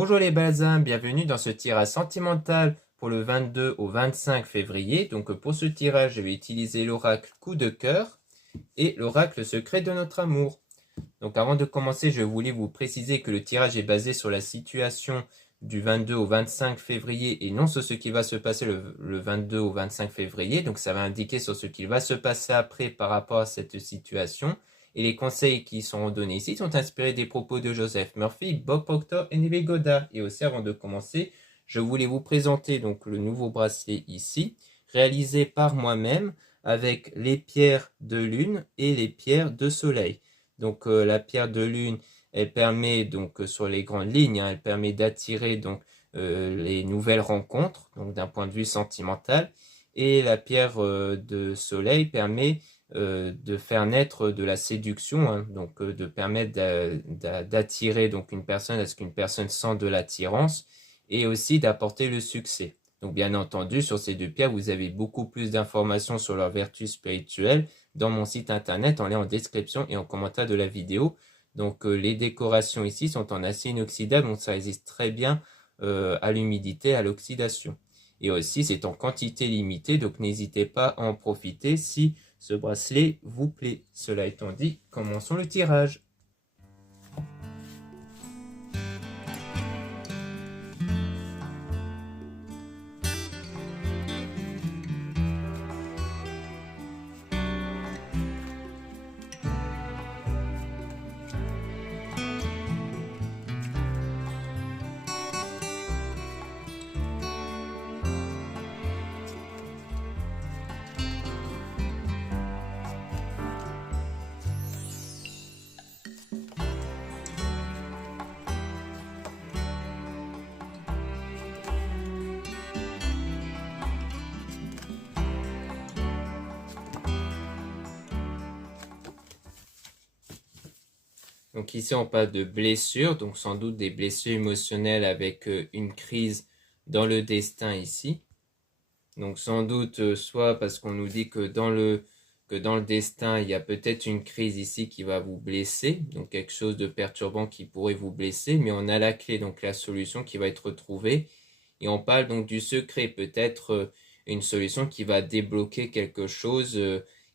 Bonjour les balsams, bienvenue dans ce tirage sentimental pour le 22 au 25 février. Donc pour ce tirage, je vais utiliser l'oracle coup de cœur et l'oracle secret de notre amour. Donc avant de commencer, je voulais vous préciser que le tirage est basé sur la situation du 22 au 25 février et non sur ce qui va se passer le 22 au 25 février. Donc ça va indiquer sur ce qui va se passer après par rapport à cette situation. Et les conseils qui sont donnés ici sont inspirés des propos de Joseph Murphy, Bob Proctor et Neville Goddard. Et aussi avant de commencer, je voulais vous présenter donc le nouveau bracelet ici, réalisé par moi-même avec les pierres de lune et les pierres de soleil. Donc la pierre de lune, elle permet donc sur les grandes lignes, elle permet d'attirer donc les nouvelles rencontres, donc d'un point de vue sentimental. Et la pierre de soleil permet de faire naître de la séduction, donc de permettre d'attirer donc une personne à ce qu'une personne sente de l'attirance et aussi d'apporter le succès. Donc bien entendu, sur ces deux pierres, vous avez beaucoup plus d'informations sur leurs vertus spirituelles dans mon site internet, en lien en description et en commentaire de la vidéo. Donc les décorations ici sont en acier inoxydable, donc ça résiste très bien à l'humidité, à l'oxydation. Et aussi, c'est en quantité limitée, donc n'hésitez pas à en profiter si ce bracelet vous plaît. Cela étant dit, commençons le tirage. Donc ici, on parle de blessures, donc sans doute des blessures émotionnelles avec une crise dans le destin ici. Donc sans doute, soit parce qu'on nous dit que dans le destin, il y a peut-être une crise ici qui va vous blesser, donc quelque chose de perturbant qui pourrait vous blesser, mais on a la clé, donc la solution qui va être trouvée. Et on parle donc du secret, peut-être une solution qui va débloquer quelque chose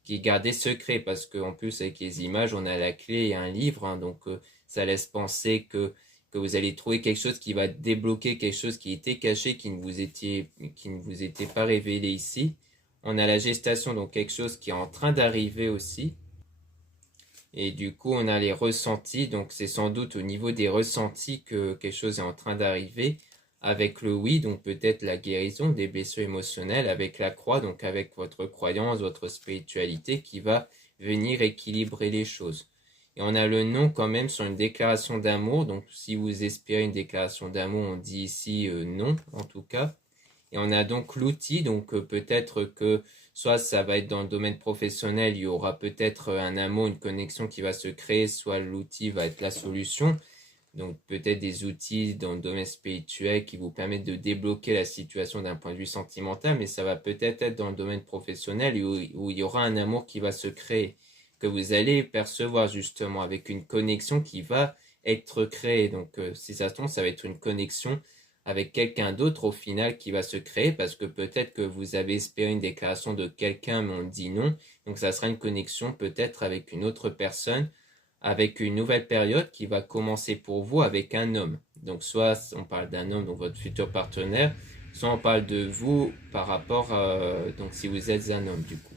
qui est gardé secret, parce qu'en plus avec les images, on a la clé et un livre, donc ça laisse penser que vous allez trouver quelque chose qui va débloquer quelque chose qui était caché, qui ne vous était pas révélé ici. On a la gestation, donc quelque chose qui est en train d'arriver aussi. Et du coup, on a les ressentis, donc c'est sans doute au niveau des ressentis que quelque chose est en train d'arriver. Avec le oui, donc peut-être la guérison des blessures émotionnelles, avec la croix, donc avec votre croyance, votre spiritualité qui va venir équilibrer les choses. Et on a le non quand même sur une déclaration d'amour, donc si vous espérez une déclaration d'amour, on dit ici non en tout cas. Et on a donc l'outil, donc peut-être que soit ça va être dans le domaine professionnel, il y aura peut-être un amour, une connexion qui va se créer, soit l'outil va être la solution. Donc peut-être des outils dans le domaine spirituel qui vous permettent de débloquer la situation d'un point de vue sentimental, mais ça va peut-être être dans le domaine professionnel où il y aura un amour qui va se créer, que vous allez percevoir justement avec une connexion qui va être créée. Donc si ça se trompe, ça va être une connexion avec quelqu'un d'autre au final qui va se créer, parce que peut-être que vous avez espéré une déclaration de quelqu'un mais on dit non, donc ça sera une connexion peut-être avec une autre personne, avec une nouvelle période qui va commencer pour vous avec un homme. Donc soit on parle d'un homme, donc votre futur partenaire, soit on parle de vous par rapport à, donc si vous êtes un homme du coup.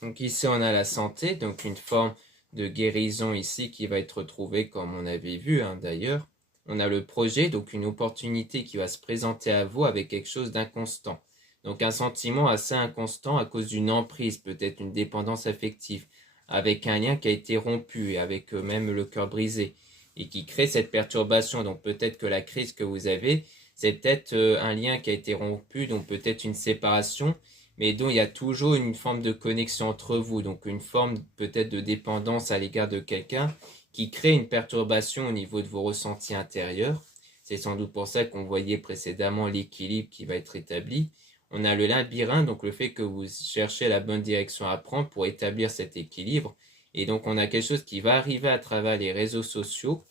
Donc ici on a la santé, donc une forme de guérison ici qui va être trouvée comme on avait vu d'ailleurs. On a le projet, donc une opportunité qui va se présenter à vous avec quelque chose d'inconstant. Donc un sentiment assez inconstant à cause d'une emprise, peut-être une dépendance affective, avec un lien qui a été rompu, avec même le cœur brisé. et qui crée cette perturbation. Donc peut-être que la crise que vous avez, c'est peut-être un lien qui a été rompu, donc peut-être une séparation, mais dont il y a toujours une forme de connexion entre vous, donc une forme peut-être de dépendance à l'égard de quelqu'un qui crée une perturbation au niveau de vos ressentis intérieurs. C'est sans doute pour ça qu'on voyait précédemment l'équilibre qui va être établi. On a le labyrinthe, donc le fait que vous cherchez la bonne direction à prendre pour établir cet équilibre. Et donc on a quelque chose qui va arriver à travers les réseaux sociaux.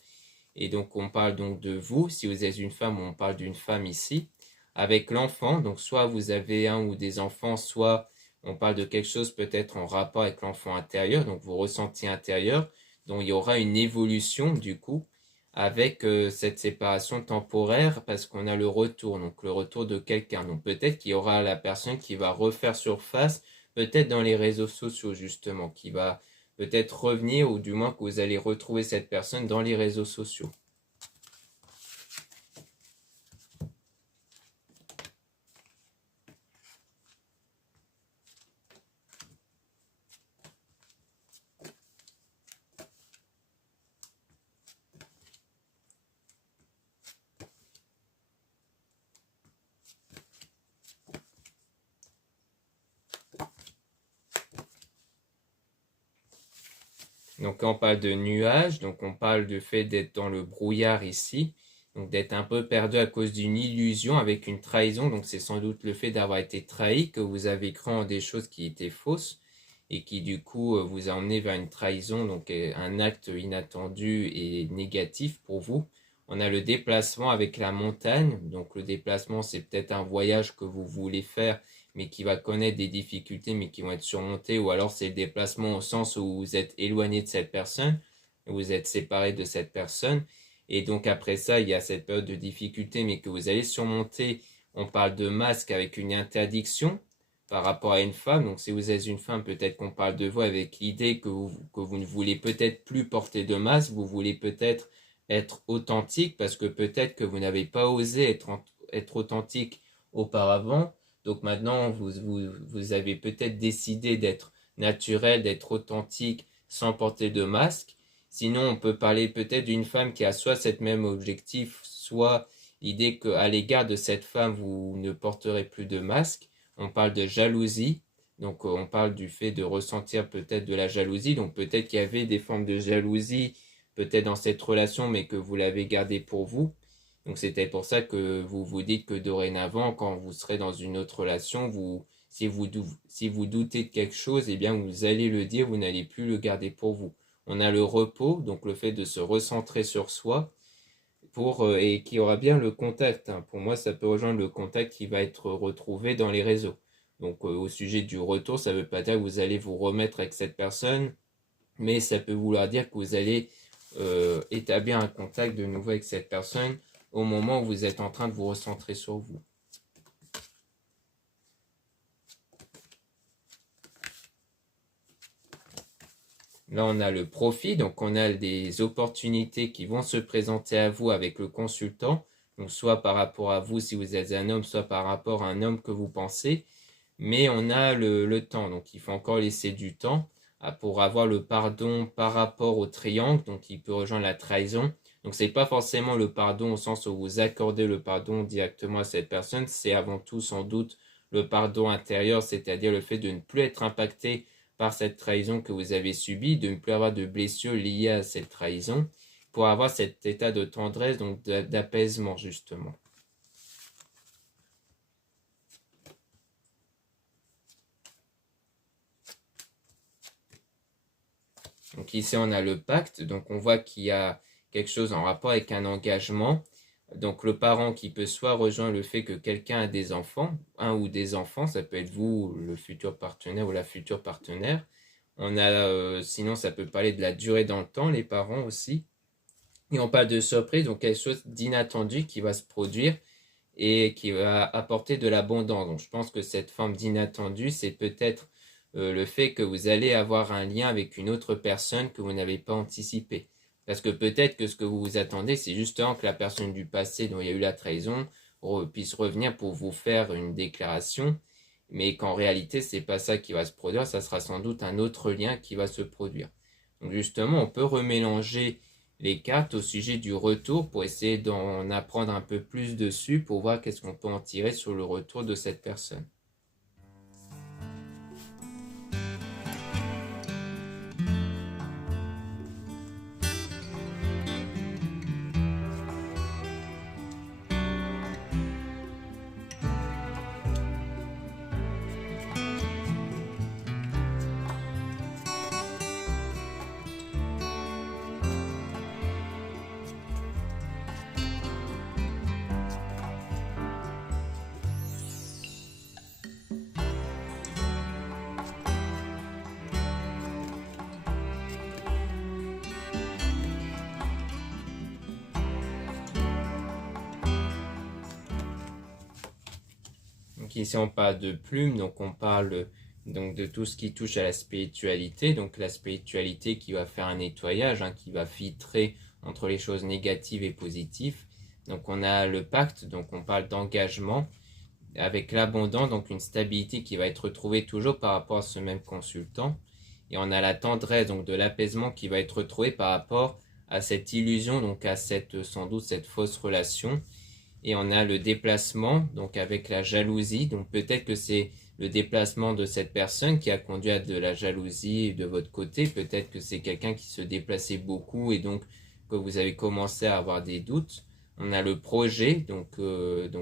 Et donc on parle donc de vous, si vous êtes une femme, on parle d'une femme ici, avec l'enfant. Donc soit vous avez un ou des enfants, soit on parle de quelque chose peut-être en rapport avec l'enfant intérieur, donc vos ressentis intérieurs, dont il y aura une évolution du coup avec cette séparation temporaire parce qu'on a le retour, donc le retour de quelqu'un. Donc peut-être qu'il y aura la personne qui va refaire surface, peut-être dans les réseaux sociaux justement, qui va peut-être revenir ou du moins que vous allez retrouver cette personne dans les réseaux sociaux. Donc quand on parle de nuages, donc on parle du fait d'être dans le brouillard ici, donc d'être un peu perdu à cause d'une illusion avec une trahison, donc c'est sans doute le fait d'avoir été trahi, que vous avez cru en des choses qui étaient fausses et qui du coup vous a emmené vers une trahison, donc un acte inattendu et négatif pour vous. On a le déplacement avec la montagne, donc le déplacement c'est peut-être un voyage que vous voulez faire mais qui va connaître des difficultés, mais qui vont être surmontées, ou alors c'est le déplacement au sens où vous êtes éloigné de cette personne, vous êtes séparé de cette personne, et donc après ça, il y a cette période de difficulté, mais que vous allez surmonter. On parle de masque avec une interdiction par rapport à une femme, donc si vous êtes une femme, peut-être qu'on parle de vous avec l'idée que vous ne voulez peut-être plus porter de masque, vous voulez peut-être être authentique, parce que peut-être que vous n'avez pas osé être authentique auparavant, donc maintenant, vous avez peut-être décidé d'être naturel, d'être authentique sans porter de masque. Sinon, on peut parler peut-être d'une femme qui a soit cette même objectif, soit l'idée qu'à l'égard de cette femme, vous ne porterez plus de masque. On parle de jalousie. Donc, on parle du fait de ressentir peut-être de la jalousie. Donc, peut-être qu'il y avait des formes de jalousie, peut-être dans cette relation, mais que vous l'avez gardée pour vous. Donc c'était pour ça que vous vous dites que dorénavant, quand vous serez dans une autre relation, si vous doutez de quelque chose, eh bien vous allez le dire, vous n'allez plus le garder pour vous. On a le repos, donc le fait de se recentrer sur soi, et qui aura bien le contact, hein. Pour moi, ça peut rejoindre le contact qui va être retrouvé dans les réseaux. Donc au sujet du retour, ça ne veut pas dire que vous allez vous remettre avec cette personne, mais ça peut vouloir dire que vous allez établir un contact de nouveau avec cette personne au moment où vous êtes en train de vous recentrer sur vous. Là, on a le profit, donc on a des opportunités qui vont se présenter à vous avec le consultant, donc soit par rapport à vous si vous êtes un homme, soit par rapport à un homme que vous pensez, mais on a le temps, donc il faut encore laisser du temps pour avoir le pardon par rapport au triangle, donc il peut rejoindre la trahison. Donc c'est pas forcément le pardon au sens où vous accordez le pardon directement à cette personne, c'est avant tout sans doute le pardon intérieur, c'est-à-dire le fait de ne plus être impacté par cette trahison que vous avez subie, de ne plus avoir de blessures liées à cette trahison, pour avoir cet état de tendresse, donc d'apaisement justement. Donc ici on a le pacte, donc on voit qu'il y a quelque chose en rapport avec un engagement. Donc le parent qui peut soit rejoindre le fait que quelqu'un a des enfants, un ou des enfants, ça peut être vous, le futur partenaire ou la future partenaire. On a, sinon ça peut parler de la durée dans le temps, les parents aussi. Et on parle de surprise, donc quelque chose d'inattendu qui va se produire et qui va apporter de l'abondance. Donc je pense que cette forme d'inattendu, c'est peut-être le fait que vous allez avoir un lien avec une autre personne que vous n'avez pas anticipé. Parce que peut-être que ce que vous vous attendez, c'est justement que la personne du passé dont il y a eu la trahison puisse revenir pour vous faire une déclaration, mais qu'en réalité, c'est pas ça qui va se produire, ça sera sans doute un autre lien qui va se produire. Donc justement, on peut remélanger les cartes au sujet du retour pour essayer d'en apprendre un peu plus dessus pour voir qu'est-ce qu'on peut en tirer sur le retour de cette personne. Donc ici on parle de plumes, donc on parle donc de tout ce qui touche à la spiritualité, donc la spiritualité qui va faire un nettoyage, qui va filtrer entre les choses négatives et positives. Donc on a le pacte, donc on parle d'engagement, avec l'abondance, donc une stabilité qui va être retrouvée toujours par rapport à ce même consultant. Et on a la tendresse, donc de l'apaisement qui va être retrouvé par rapport à cette illusion, donc à cette, sans doute cette fausse relation. Et on a le déplacement, donc avec la jalousie. Donc peut-être que c'est le déplacement de cette personne qui a conduit à de la jalousie de votre côté. Peut-être que c'est quelqu'un qui se déplaçait beaucoup et donc que vous avez commencé à avoir des doutes. On a le projet, donc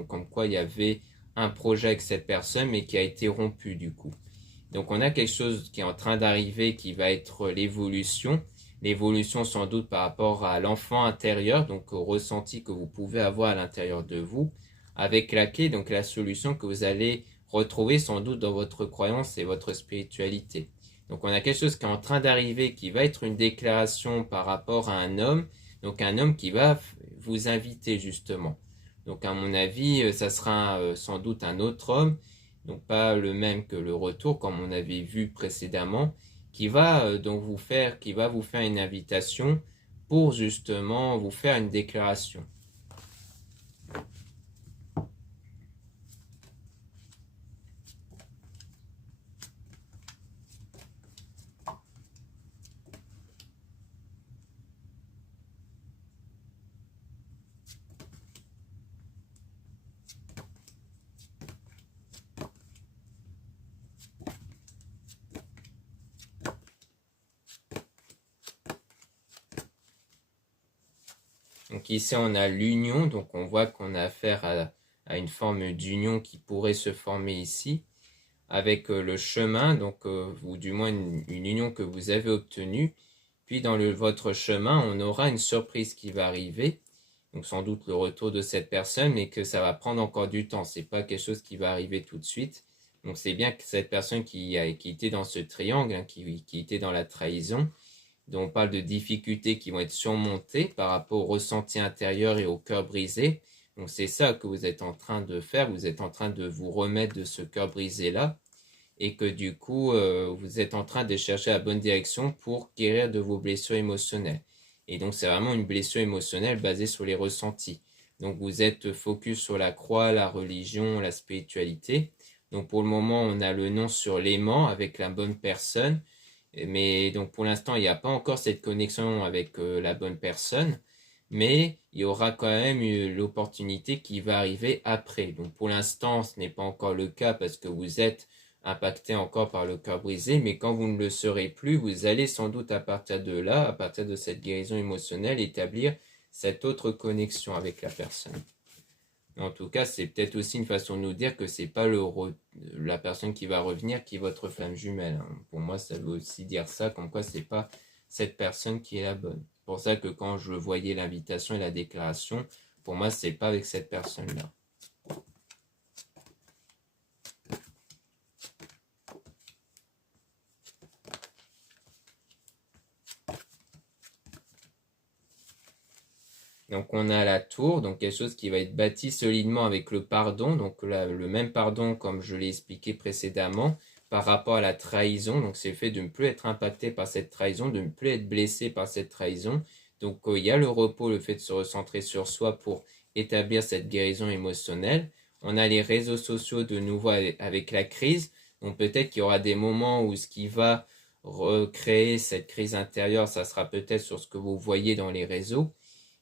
comme quoi il y avait un projet avec cette personne mais qui a été rompu du coup. Donc on a quelque chose qui est en train d'arriver qui va être l'évolution. L'évolution sans doute par rapport à l'enfant intérieur, donc au ressenti que vous pouvez avoir à l'intérieur de vous, avec la clé, donc la solution que vous allez retrouver sans doute dans votre croyance et votre spiritualité. Donc on a quelque chose qui est en train d'arriver, qui va être une déclaration par rapport à un homme, donc un homme qui va vous inviter justement. Donc à mon avis, ça sera sans doute un autre homme, donc pas le même que le retour comme on avait vu précédemment, qui va donc vous faire une invitation pour justement vous faire une déclaration. Donc ici on a l'union, donc on voit qu'on a affaire à une forme d'union qui pourrait se former ici, avec le chemin, donc ou du moins une union que vous avez obtenue. Puis dans votre chemin, on aura une surprise qui va arriver, donc sans doute le retour de cette personne, mais que ça va prendre encore du temps. C'est pas quelque chose qui va arriver tout de suite. Donc c'est bien que cette personne qui était dans ce triangle, qui était dans la trahison, dont on parle de difficultés qui vont être surmontées par rapport au ressenti intérieur et au cœur brisé. Donc c'est ça que vous êtes en train de faire, vous êtes en train de vous remettre de ce cœur brisé-là, et que du coup, vous êtes en train de chercher la bonne direction pour guérir de vos blessures émotionnelles. Et donc c'est vraiment une blessure émotionnelle basée sur les ressentis. Donc vous êtes focus sur la croix, la religion, la spiritualité. Donc pour le moment, on a le nom sur l'aimant avec la bonne personne. Mais donc pour l'instant, il n'y a pas encore cette connexion avec la bonne personne, mais il y aura quand même l'opportunité qui va arriver après. Donc pour l'instant, ce n'est pas encore le cas parce que vous êtes impacté encore par le cœur brisé, mais quand vous ne le serez plus, vous allez sans doute à partir de là, à partir de cette guérison émotionnelle, établir cette autre connexion avec la personne. En tout cas, c'est peut-être aussi une façon de nous dire que c'est pas la personne qui va revenir qui est votre flamme jumelle. Pour moi, ça veut aussi dire ça, comme quoi c'est pas cette personne qui est la bonne. C'est pour ça que quand je voyais l'invitation et la déclaration, pour moi, c'est pas avec cette personne-là. Donc on a la tour, donc quelque chose qui va être bâti solidement avec le pardon, donc le même pardon comme je l'ai expliqué précédemment, par rapport à la trahison, donc c'est le fait de ne plus être impacté par cette trahison, de ne plus être blessé par cette trahison. Donc il y a le repos, le fait de se recentrer sur soi pour établir cette guérison émotionnelle. On a les réseaux sociaux de nouveau avec la crise, donc peut-être qu'il y aura des moments où ce qui va recréer cette crise intérieure, ça sera peut-être sur ce que vous voyez dans les réseaux,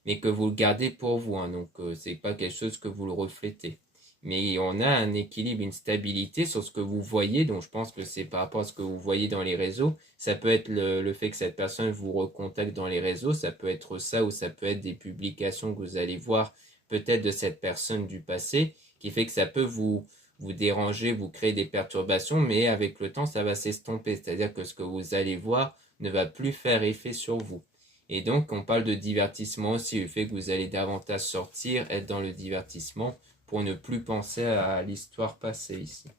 mais que vous le gardez pour vous, hein, donc c'est pas quelque chose que vous le reflétez. Mais on a un équilibre, une stabilité sur ce que vous voyez, donc je pense que c'est par rapport à ce que vous voyez dans les réseaux. Ça peut être le fait que cette personne vous recontacte dans les réseaux, ça peut être ça, ou ça peut être des publications que vous allez voir peut-être de cette personne du passé, qui fait que ça peut vous déranger, vous créer des perturbations, mais avec le temps, ça va s'estomper. C'est-à-dire que ce que vous allez voir ne va plus faire effet sur vous. Et donc, on parle de divertissement aussi, le fait que vous allez davantage sortir, être dans le divertissement, pour ne plus penser à l'histoire passée ici.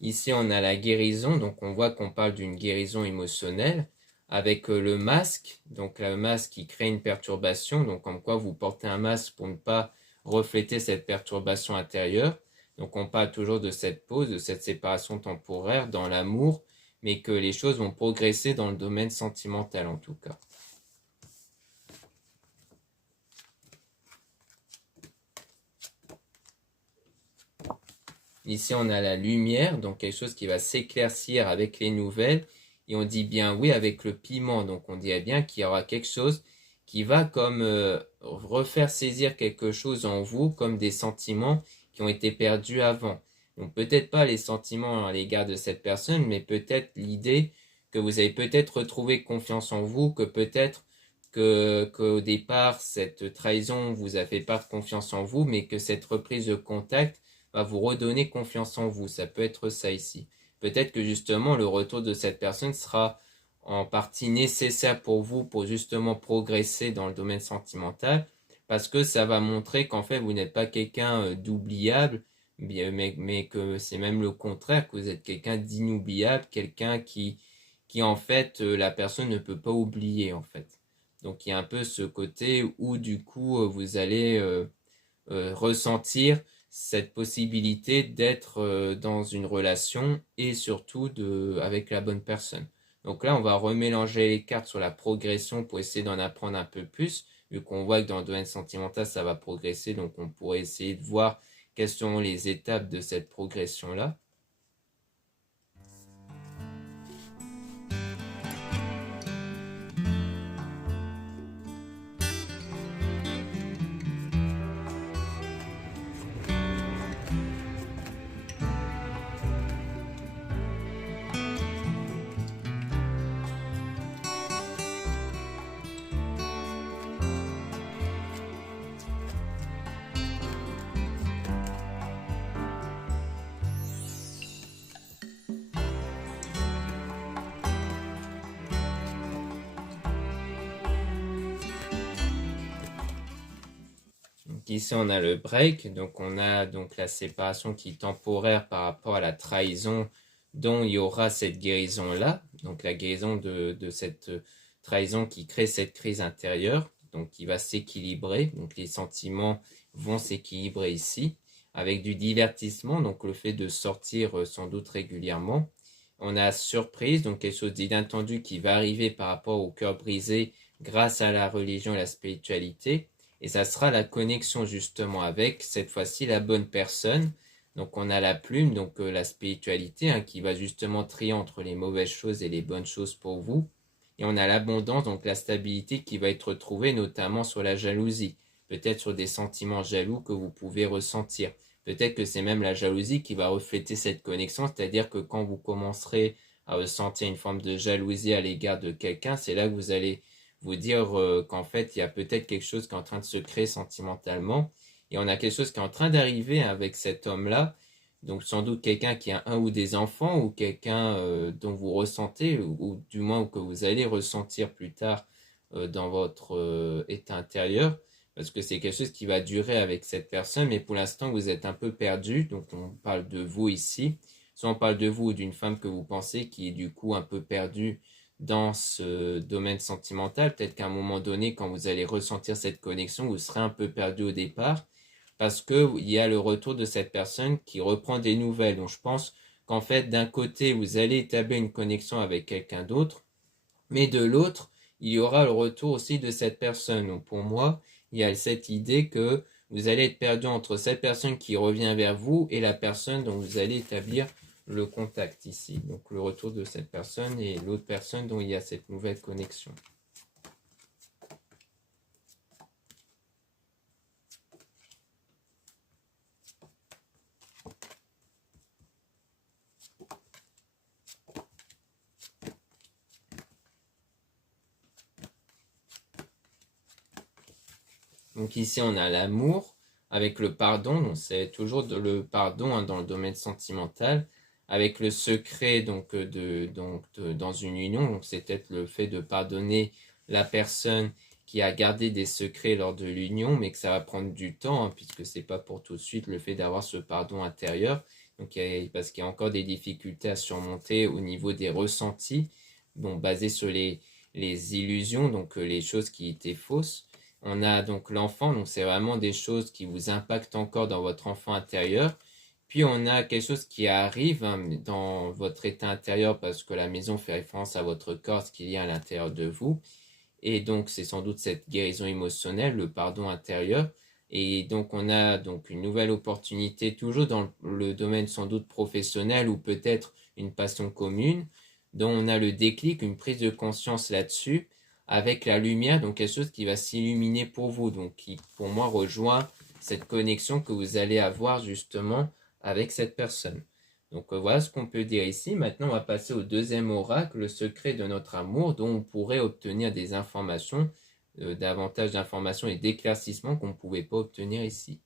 Ici, on a la guérison, donc on voit qu'on parle d'une guérison émotionnelle, avec le masque, donc le masque qui crée une perturbation, donc comme quoi vous portez un masque pour ne pas refléter cette perturbation intérieure. Donc on parle toujours de cette pause, de cette séparation temporaire dans l'amour, mais que les choses vont progresser dans le domaine sentimental en tout cas. Ici, on a la lumière, donc quelque chose qui va s'éclaircir avec les nouvelles. Et on dit bien oui avec le piment, donc on dirait bien qu'il y aura quelque chose qui va comme refaire saisir quelque chose en vous, comme des sentiments qui ont été perdus avant. Donc peut-être pas les sentiments à l'égard de cette personne, mais peut-être l'idée que vous avez peut-être retrouvé confiance en vous, que peut-être qu'au départ, cette trahison vous a fait perdre confiance en vous, mais que cette reprise de contact va vous redonner confiance en vous. Ça peut être ça ici. Peut-être que justement le retour de cette personne sera en partie nécessaire pour vous pour justement progresser dans le domaine sentimental, parce que ça va montrer qu'en fait vous n'êtes pas quelqu'un d'oubliable, mais que c'est même le contraire, que vous êtes quelqu'un d'inoubliable, quelqu'un qui en fait la personne ne peut pas oublier en fait. Donc il y a un peu ce côté où du coup vous allez ressentir cette possibilité d'être dans une relation et surtout avec la bonne personne. Donc là, on va remélanger les cartes sur la progression pour essayer d'en apprendre un peu plus, vu qu'on voit que dans le domaine sentimental, ça va progresser, donc on pourrait essayer de voir quelles sont les étapes de cette progression-là. Donc ici, on a le break, donc on a donc la séparation qui est temporaire par rapport à la trahison dont il y aura cette guérison-là, donc la guérison de cette trahison qui crée cette crise intérieure, donc qui va s'équilibrer, donc les sentiments vont s'équilibrer ici, avec du divertissement, donc le fait de sortir sans doute régulièrement. On a surprise, donc quelque chose d'inattendu qui va arriver par rapport au cœur brisé grâce à la religion et la spiritualité. Et ça sera la connexion justement avec, cette fois-ci, la bonne personne. Donc on a la plume, donc la spiritualité, hein, qui va justement trier entre les mauvaises choses et les bonnes choses pour vous. Et on a l'abondance, donc la stabilité qui va être retrouvée notamment sur la jalousie. Peut-être sur des sentiments jaloux que vous pouvez ressentir. Peut-être que c'est même la jalousie qui va refléter cette connexion, c'est-à-dire que quand vous commencerez à ressentir une forme de jalousie à l'égard de quelqu'un, c'est là que vous allez vous dire qu'en fait, il y a peut-être quelque chose qui est en train de se créer sentimentalement. Et on a quelque chose qui est en train d'arriver avec cet homme-là. Donc sans doute quelqu'un qui a un ou des enfants, ou quelqu'un dont vous ressentez, ou du moins que vous allez ressentir plus tard dans votre état intérieur, parce que c'est quelque chose qui va durer avec cette personne, mais pour l'instant vous êtes un peu perdu, donc on parle de vous ici. Soit on parle de vous ou d'une femme que vous pensez qui est du coup un peu perdue dans ce domaine sentimental. Peut-être qu'à un moment donné, quand vous allez ressentir cette connexion, vous serez un peu perdu au départ, parce qu'il y a le retour de cette personne qui reprend des nouvelles. Donc je pense qu'en fait, d'un côté, vous allez établir une connexion avec quelqu'un d'autre, mais de l'autre, il y aura le retour aussi de cette personne. Donc pour moi, il y a cette idée que vous allez être perdu entre cette personne qui revient vers vous et la personne dont vous allez établir le contact ici. Donc le retour de cette personne et l'autre personne dont il y a cette nouvelle connexion. Donc ici, on a l'amour avec le pardon. Donc c'est toujours le pardon dans le domaine sentimental. Avec le secret dans une union. Donc c'est peut-être le fait de pardonner la personne qui a gardé des secrets lors de l'union, mais que ça va prendre du temps, hein, puisque c'est pas pour tout de suite le fait d'avoir ce pardon intérieur. Donc, parce qu'il y a encore des difficultés à surmonter au niveau des ressentis, basés sur les illusions, donc les choses qui étaient fausses. On a donc l'enfant, donc c'est vraiment des choses qui vous impactent encore dans votre enfant intérieur. Puis on a quelque chose qui arrive dans votre état intérieur parce que la maison fait référence à votre corps, ce qu'il y a à l'intérieur de vous. Et donc c'est sans doute cette guérison émotionnelle, le pardon intérieur. Et donc on a donc une nouvelle opportunité, toujours dans le domaine sans doute professionnel ou peut-être une passion commune, dont on a le déclic, une prise de conscience là-dessus avec la lumière, donc quelque chose qui va s'illuminer pour vous, donc qui pour moi rejoint cette connexion que vous allez avoir justement avec cette personne. Donc voilà ce qu'on peut dire ici. Maintenant on va passer au deuxième oracle, le secret de notre amour, dont on pourrait obtenir des informations, davantage d'informations et d'éclaircissements qu'on ne pouvait pas obtenir ici.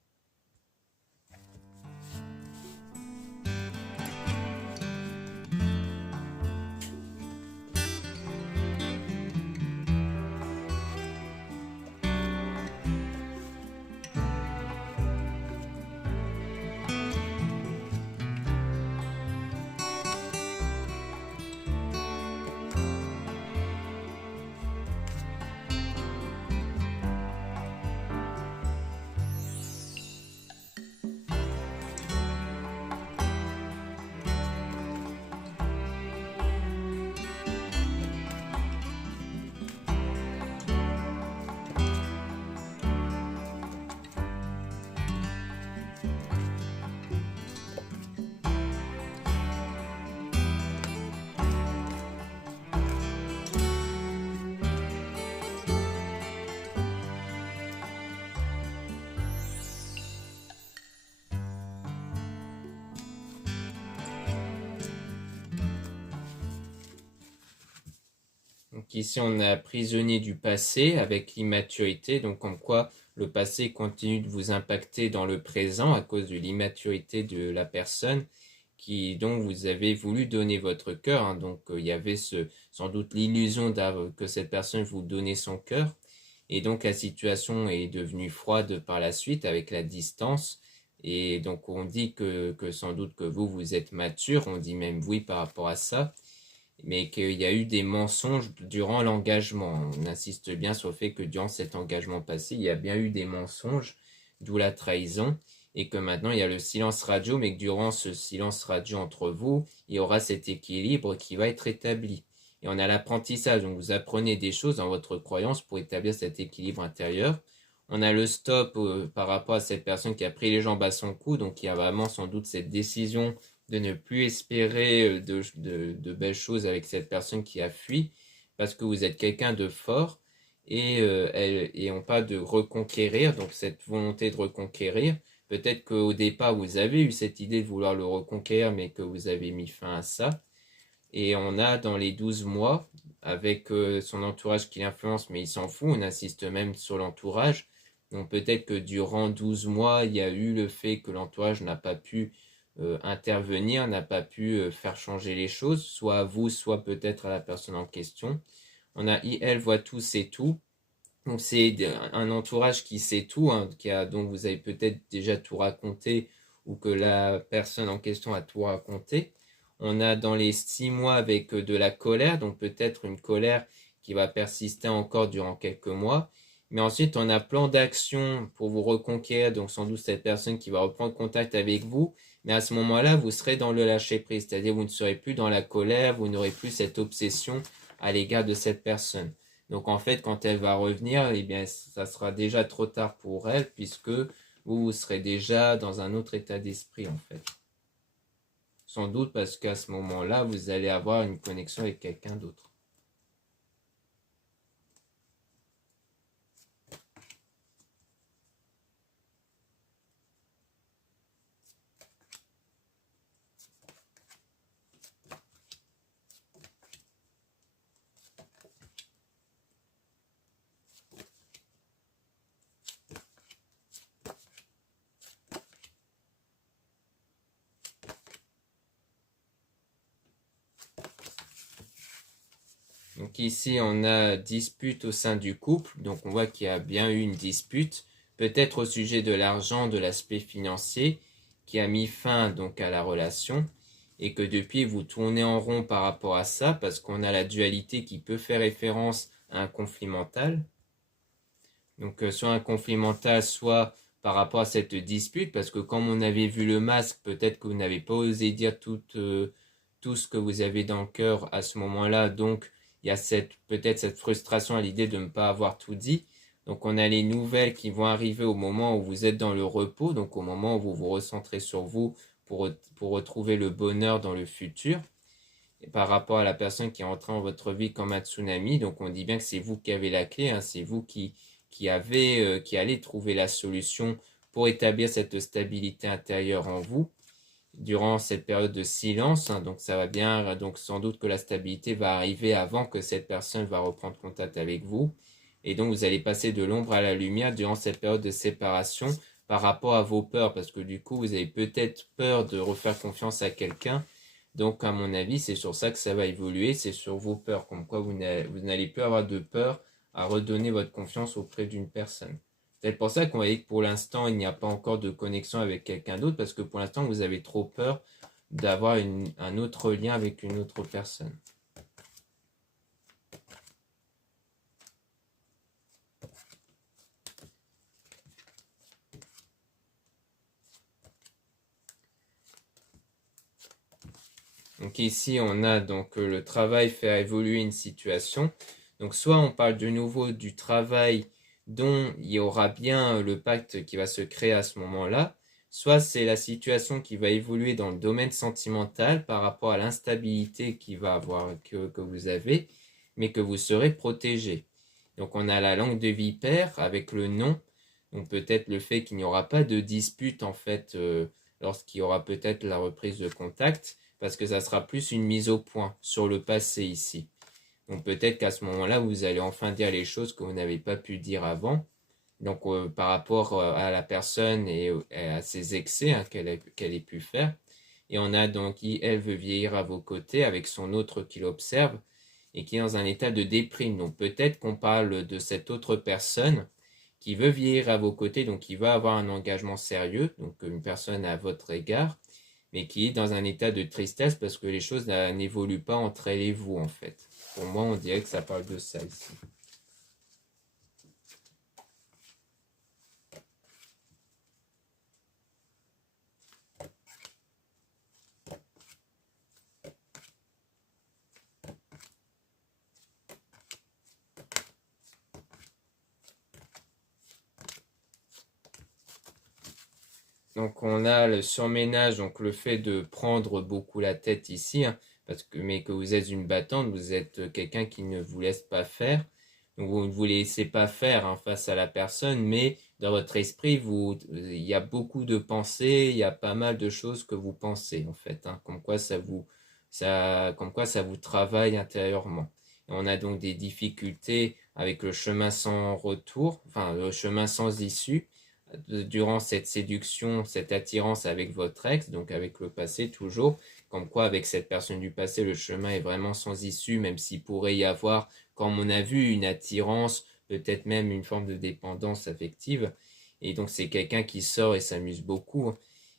Donc ici, on a prisonnier du passé avec l'immaturité, donc comme quoi le passé continue de vous impacter dans le présent à cause de l'immaturité de la personne dont vous avez voulu donner votre cœur. Hein. Donc il y avait sans doute l'illusion que cette personne vous donnait son cœur. Et donc la situation est devenue froide par la suite avec la distance. Et donc on dit que sans doute que vous êtes mature, on dit même oui par rapport à ça, mais qu'il y a eu des mensonges durant l'engagement. On insiste bien sur le fait que durant cet engagement passé, il y a bien eu des mensonges, d'où la trahison, et que maintenant il y a le silence radio, mais que durant ce silence radio entre vous, il y aura cet équilibre qui va être établi. Et on a l'apprentissage, donc vous apprenez des choses dans votre croyance pour établir cet équilibre intérieur. On a le stop par rapport à cette personne qui a pris les jambes à son cou, donc il y a vraiment sans doute cette décision de ne plus espérer de belles choses avec cette personne qui a fui, parce que vous êtes quelqu'un de fort, et on parle de reconquérir, donc cette volonté de reconquérir. Peut-être qu'au départ, vous avez eu cette idée de vouloir le reconquérir, mais que vous avez mis fin à ça. Et on a dans les 12 mois, avec son entourage qui l'influence, mais il s'en fout, on insiste même sur l'entourage. Donc peut-être que durant 12 mois, il y a eu le fait que l'entourage n'a pas pu intervenir, n'a pas pu faire changer les choses, soit à vous, soit peut-être à la personne en question. On a elle voit tout, sait tout. Donc c'est un entourage qui sait tout, hein, dont vous avez peut-être déjà tout raconté ou que la personne en question a tout raconté. On a dans les 6 mois avec de la colère, donc peut-être une colère qui va persister encore durant quelques mois. Mais ensuite, on a plan d'action pour vous reconquérir, donc sans doute cette personne qui va reprendre contact avec vous. Mais à ce moment-là, vous serez dans le lâcher-prise, c'est-à-dire vous ne serez plus dans la colère, vous n'aurez plus cette obsession à l'égard de cette personne. Donc en fait, quand elle va revenir, eh bien, ça sera déjà trop tard pour elle, puisque vous serez déjà dans un autre état d'esprit en fait. Sans doute parce qu'à ce moment-là, vous allez avoir une connexion avec quelqu'un d'autre. Donc ici, on a dispute au sein du couple. Donc on voit qu'il y a bien eu une dispute, peut-être au sujet de l'argent, de l'aspect financier, qui a mis fin donc à la relation. Et que depuis, vous tournez en rond par rapport à ça, parce qu'on a la dualité qui peut faire référence à un conflit mental. Donc soit un conflit mental, soit par rapport à cette dispute, parce que comme on avait vu le masque, peut-être que vous n'avez pas osé dire tout ce que vous avez dans le cœur à ce moment-là, donc il y a peut-être cette frustration à l'idée de ne pas avoir tout dit. Donc on a les nouvelles qui vont arriver au moment où vous êtes dans le repos, donc au moment où vous vous recentrez sur vous pour retrouver le bonheur dans le futur. Et par rapport à la personne qui est entrée en votre vie comme un tsunami, donc on dit bien que c'est vous qui avez la clé, hein, c'est vous qui allez trouver la solution pour établir cette stabilité intérieure en vous durant cette période de silence, hein, donc ça va bien, donc sans doute que la stabilité va arriver avant que cette personne va reprendre contact avec vous, et donc vous allez passer de l'ombre à la lumière durant cette période de séparation par rapport à vos peurs, parce que du coup vous avez peut-être peur de refaire confiance à quelqu'un, donc à mon avis c'est sur ça que ça va évoluer, c'est sur vos peurs, comme quoi vous n'allez plus avoir de peur à redonner votre confiance auprès d'une personne. C'est pour ça qu'on va dire que pour l'instant, il n'y a pas encore de connexion avec quelqu'un d'autre, parce que pour l'instant, vous avez trop peur d'avoir un autre lien avec une autre personne. Donc ici, on a donc le travail faire évoluer une situation. Donc soit on parle de nouveau du travail dont il y aura bien le pacte qui va se créer à ce moment-là, soit c'est la situation qui va évoluer dans le domaine sentimental par rapport à l'instabilité que vous avez, mais que vous serez protégé. Donc on a la langue de vipère avec le non, donc peut-être le fait qu'il n'y aura pas de dispute en fait lorsqu'il y aura peut-être la reprise de contact, parce que ça sera plus une mise au point sur le passé ici. Donc peut-être qu'à ce moment-là, vous allez enfin dire les choses que vous n'avez pas pu dire avant. Donc par rapport à la personne et à ses excès hein, qu'elle ait pu faire. Et on a donc qui, elle, veut vieillir à vos côtés avec son autre qui l'observe et qui est dans un état de déprime. Donc peut-être qu'on parle de cette autre personne qui veut vieillir à vos côtés, donc qui va avoir un engagement sérieux, donc une personne à votre égard, mais qui est dans un état de tristesse parce que les choses n'évoluent pas entre elle et vous en fait. Pour moi, on dirait que ça parle de ça ici. Donc on a le surménage, donc le fait de prendre beaucoup la tête ici, hein, mais que vous êtes une battante, vous êtes quelqu'un qui ne vous laisse pas faire. Donc vous ne vous laissez pas faire hein, face à la personne, mais dans votre esprit, il y a beaucoup de pensées, il y a pas mal de choses que vous pensez en fait, hein, comme quoi ça vous travaille intérieurement. Et on a donc des difficultés avec le chemin sans retour, enfin le chemin sans issue durant cette séduction, cette attirance avec votre ex, donc avec le passé toujours, comme quoi avec cette personne du passé, le chemin est vraiment sans issue, même s'il pourrait y avoir, comme on a vu, une attirance, peut-être même une forme de dépendance affective. Et donc c'est quelqu'un qui sort et s'amuse beaucoup.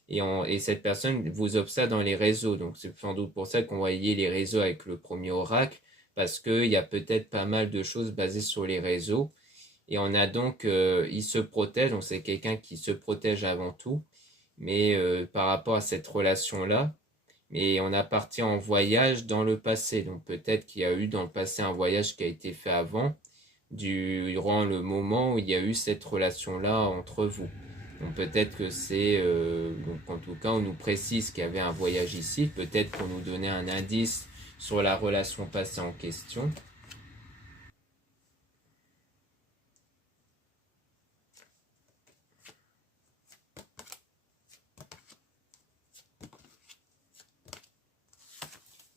Et cette personne vous observe dans les réseaux. Donc c'est sans doute pour ça qu'on voyait les réseaux avec le premier oracle, parce qu'il y a peut-être pas mal de choses basées sur les réseaux. Et on a donc, il se protège, donc c'est quelqu'un qui se protège avant tout, mais par rapport à cette relation-là, mais on a parti en voyage dans le passé, donc peut-être qu'il y a eu dans le passé un voyage qui a été fait avant, durant le moment où il y a eu cette relation-là entre vous. Donc peut-être que c'est, donc en tout cas on nous précise qu'il y avait un voyage ici, peut-être qu'on nous donnait un indice sur la relation passée en question.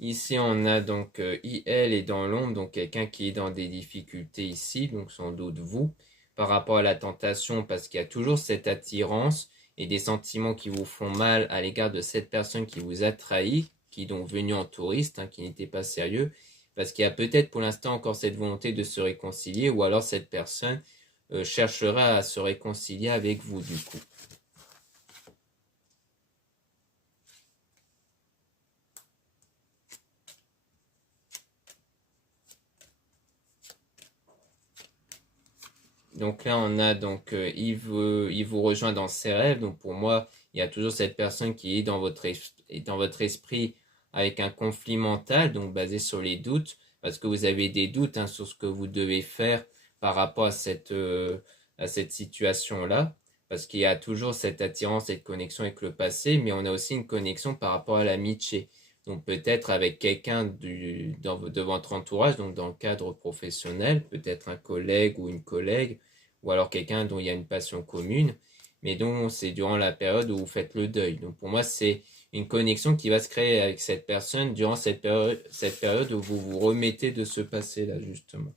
Ici, on a donc IL est dans l'ombre, donc quelqu'un qui est dans des difficultés ici, donc sans doute vous, par rapport à la tentation, parce qu'il y a toujours cette attirance et des sentiments qui vous font mal à l'égard de cette personne qui vous a trahi, qui est donc venu en touriste, hein, qui n'était pas sérieux, parce qu'il y a peut-être pour l'instant encore cette volonté de se réconcilier, ou alors cette personne cherchera à se réconcilier avec vous du coup. Donc là, on a donc il vous rejoint dans ses rêves. Donc pour moi, il y a toujours cette personne qui est dans votre esprit avec un conflit mental, donc basé sur les doutes, parce que vous avez des doutes hein, sur ce que vous devez faire par rapport à cette situation-là, parce qu'il y a toujours cette attirance, cette connexion avec le passé, mais on a aussi une connexion par rapport à l'amitié. Donc peut-être avec quelqu'un de votre entourage, donc dans le cadre professionnel, peut-être un collègue ou une collègue, ou alors quelqu'un dont il y a une passion commune, mais dont c'est durant la période où vous faites le deuil. Donc pour moi, c'est une connexion qui va se créer avec cette personne durant cette période où vous vous remettez de ce passé-là, justement.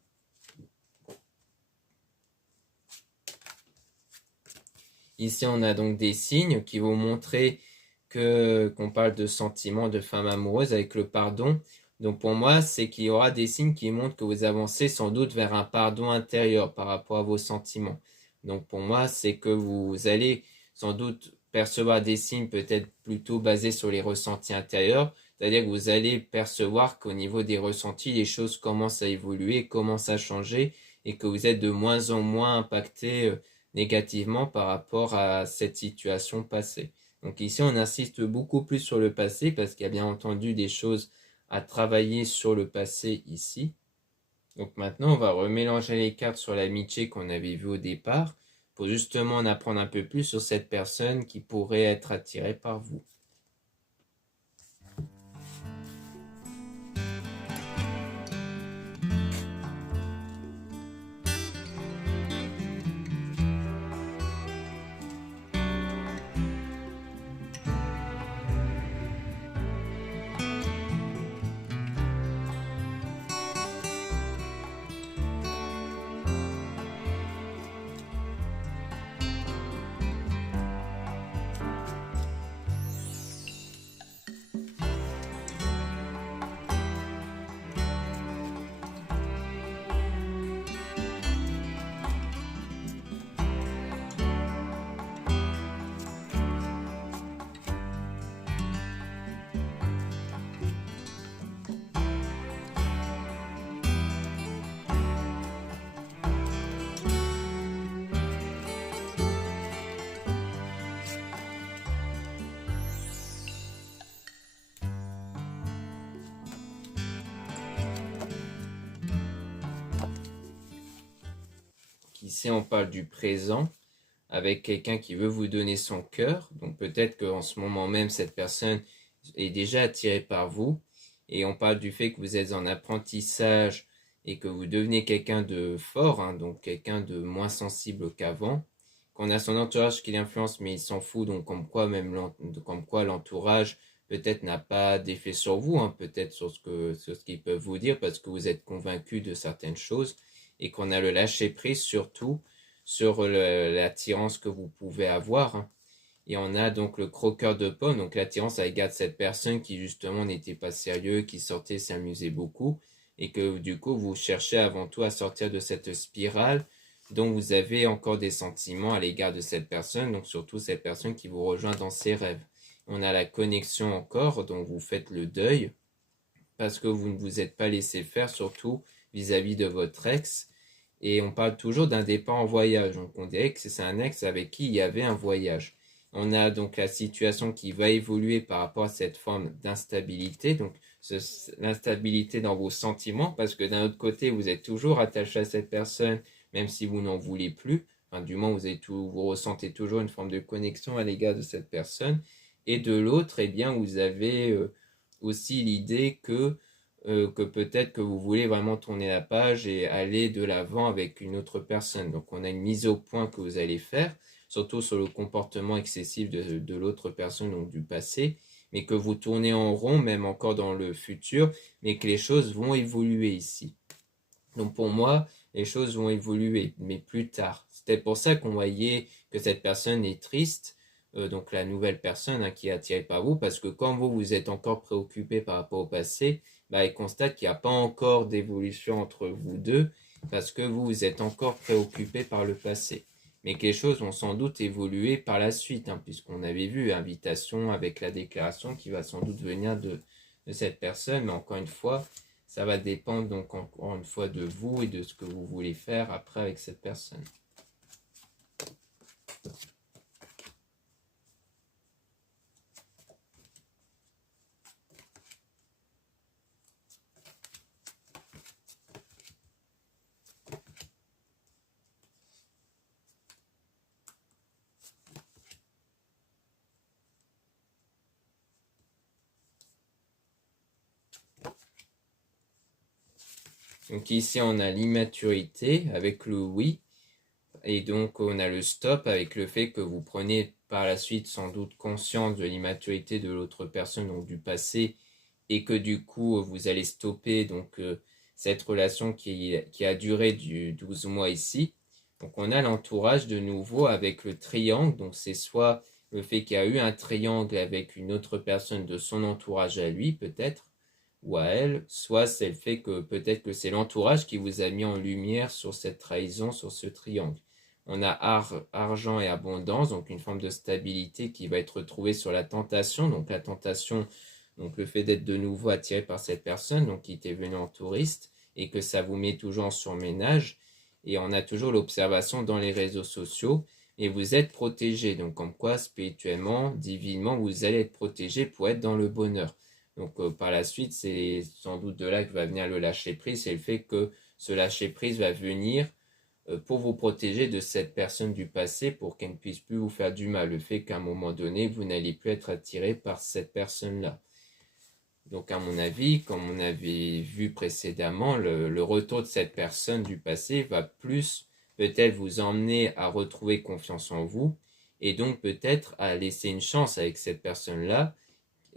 Ici, on a donc des signes qui vont montrer qu'on parle de sentiments de femme amoureuse avec le pardon. Donc pour moi, c'est qu'il y aura des signes qui montrent que vous avancez sans doute vers un pardon intérieur par rapport à vos sentiments. Donc pour moi, c'est que vous allez sans doute percevoir des signes peut-être plutôt basés sur les ressentis intérieurs. C'est-à-dire que vous allez percevoir qu'au niveau des ressentis, les choses commencent à évoluer, commencent à changer et que vous êtes de moins en moins impacté négativement par rapport à cette situation passée. Donc ici, on insiste beaucoup plus sur le passé parce qu'il y a bien entendu des choses à travailler sur le passé ici. Donc maintenant, on va remélanger les cartes sur l'amitié qu'on avait vu au départ pour justement en apprendre un peu plus sur cette personne qui pourrait être attirée par vous. Ici, on parle du présent avec quelqu'un qui veut vous donner son cœur. Donc peut-être qu'en ce moment même, cette personne est déjà attirée par vous. Et on parle du fait que vous êtes en apprentissage et que vous devenez quelqu'un de fort, hein, donc quelqu'un de moins sensible qu'avant. Qu'on a son entourage qui l'influence, mais il s'en fout. Donc comme quoi l'entourage peut-être n'a pas d'effet sur vous, hein, peut-être sur ce qu'ils peuvent vous dire parce que vous êtes convaincu de certaines choses et qu'on a le lâcher prise surtout sur l'attirance que vous pouvez avoir. Hein. Et on a donc le croqueur de pommes, donc l'attirance à l'égard de cette personne qui justement n'était pas sérieux, qui sortait s'amusait beaucoup, et que du coup vous cherchez avant tout à sortir de cette spirale dont vous avez encore des sentiments à l'égard de cette personne, donc surtout cette personne qui vous rejoint dans ses rêves. On a la connexion encore, dont vous faites le deuil, parce que vous ne vous êtes pas laissé faire, surtout vis-à-vis de votre ex, et on parle toujours d'un départ en voyage. Donc on dirait que c'est un ex avec qui il y avait un voyage. On a donc la situation qui va évoluer par rapport à cette forme d'instabilité. Donc l'instabilité dans vos sentiments, parce que d'un autre côté, vous êtes toujours attaché à cette personne, même si vous n'en voulez plus. enfin, du moins vous ressentez toujours une forme de connexion à l'égard de cette personne. Et de l'autre, eh bien, vous avez aussi l'idée que peut-être que vous voulez vraiment tourner la page et aller de l'avant avec une autre personne. Donc on a une mise au point que vous allez faire, surtout sur le comportement excessif de l'autre personne, donc du passé, mais que vous tournez en rond, même encore dans le futur, mais que les choses vont évoluer ici. Donc pour moi, les choses vont évoluer, mais plus tard. C'était pour ça qu'on voyait que cette personne est triste, donc la nouvelle personne hein, qui est attirée par vous, parce que quand vous êtes encore préoccupé par rapport au passé, bah, elle constate qu'il n'y a pas encore d'évolution entre vous deux, parce que vous êtes encore préoccupé par le passé. Mais que les choses vont sans doute évoluer par la suite, hein, puisqu'on avait vu invitation avec la déclaration qui va sans doute venir de cette personne, mais encore une fois, ça va dépendre donc encore une fois de vous et de ce que vous voulez faire après avec cette personne. Donc ici on a l'immaturité avec le oui. Et donc on a le stop avec le fait que vous prenez par la suite sans doute conscience de l'immaturité de l'autre personne, donc du passé, et que du coup vous allez stopper donc cette relation qui a duré du 12 mois ici. Donc on a l'entourage de nouveau avec le triangle, donc c'est soit le fait qu'il y a eu un triangle avec une autre personne de son entourage à lui peut-être, ou à elle, soit c'est le fait que peut-être que c'est l'entourage qui vous a mis en lumière sur cette trahison, sur ce triangle. On a argent et abondance, donc une forme de stabilité qui va être retrouvée sur la tentation. Donc la tentation, donc le fait d'être de nouveau attiré par cette personne, donc qui était venue en touriste, et que ça vous met toujours en surménage. Et on a toujours l'observation dans les réseaux sociaux, et vous êtes protégé. Donc comme quoi, spirituellement, divinement, vous allez être protégé pour être dans le bonheur. Donc par la suite, c'est sans doute de là que va venir le lâcher-prise, c'est le fait que ce lâcher-prise va venir pour vous protéger de cette personne du passé, pour qu'elle ne puisse plus vous faire du mal, le fait qu'à un moment donné, vous n'allez plus être attiré par cette personne-là. Donc à mon avis, comme on avait vu précédemment, le retour de cette personne du passé va plus peut-être vous emmener à retrouver confiance en vous, et donc peut-être à laisser une chance avec cette personne-là,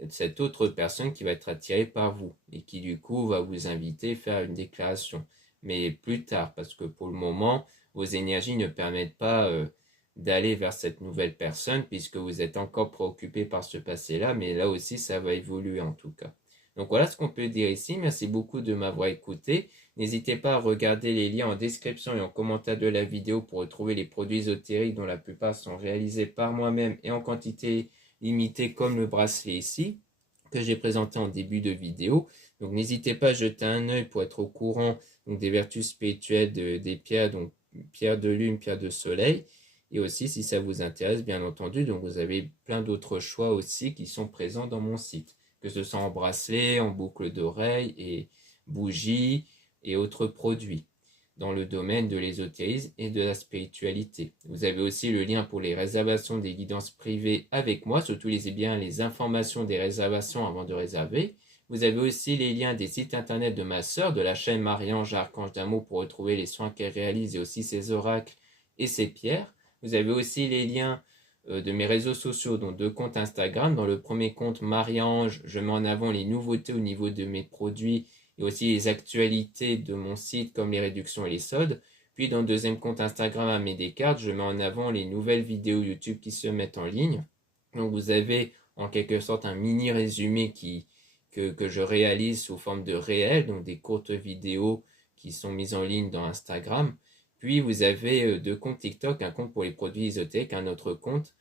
cette autre personne qui va être attirée par vous et qui du coup va vous inviter à faire une déclaration. Mais plus tard, parce que pour le moment, vos énergies ne permettent pas d'aller vers cette nouvelle personne puisque vous êtes encore préoccupé par ce passé-là, mais là aussi ça va évoluer en tout cas. Donc voilà ce qu'on peut dire ici. Merci beaucoup de m'avoir écouté. N'hésitez pas à regarder les liens en description et en commentaire de la vidéo pour retrouver les produits ésotériques dont la plupart sont réalisés par moi-même et en quantité limitée comme le bracelet ici que j'ai présenté en début de vidéo. Donc n'hésitez pas à jeter un œil pour être au courant donc, des vertus spirituelles des pierres, donc pierre de lune, pierre de soleil. Et aussi si ça vous intéresse bien entendu, donc vous avez plein d'autres choix aussi qui sont présents dans mon site, que ce soit en bracelet, en boucle d'oreille et bougies et autres produits dans le domaine de l'ésotérisme et de la spiritualité. Vous avez aussi le lien pour les réservations des guidances privées avec moi, surtout lisez bien les informations des réservations avant de réserver. Vous avez aussi les liens des sites internet de ma sœur, de la chaîne Marie-Ange Archange d'Amour pour retrouver les soins qu'elle réalise et aussi ses oracles et ses pierres. Vous avez aussi les liens de mes réseaux sociaux, dont 2 comptes Instagram. Dans le premier compte Marie-Ange, je mets en avant les nouveautés au niveau de mes produits et aussi les actualités de mon site comme les réductions et les soldes. Puis dans le deuxième compte Instagram à mes Descartes, je mets en avant les nouvelles vidéos YouTube qui se mettent en ligne. Donc vous avez en quelque sorte un mini résumé que je réalise sous forme de réel, donc des courtes vidéos qui sont mises en ligne dans Instagram. Puis vous avez 2 comptes TikTok, un compte pour les produits ésotériques, un autre compte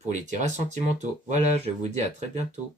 pour les tirages sentimentaux. Voilà, je vous dis à très bientôt.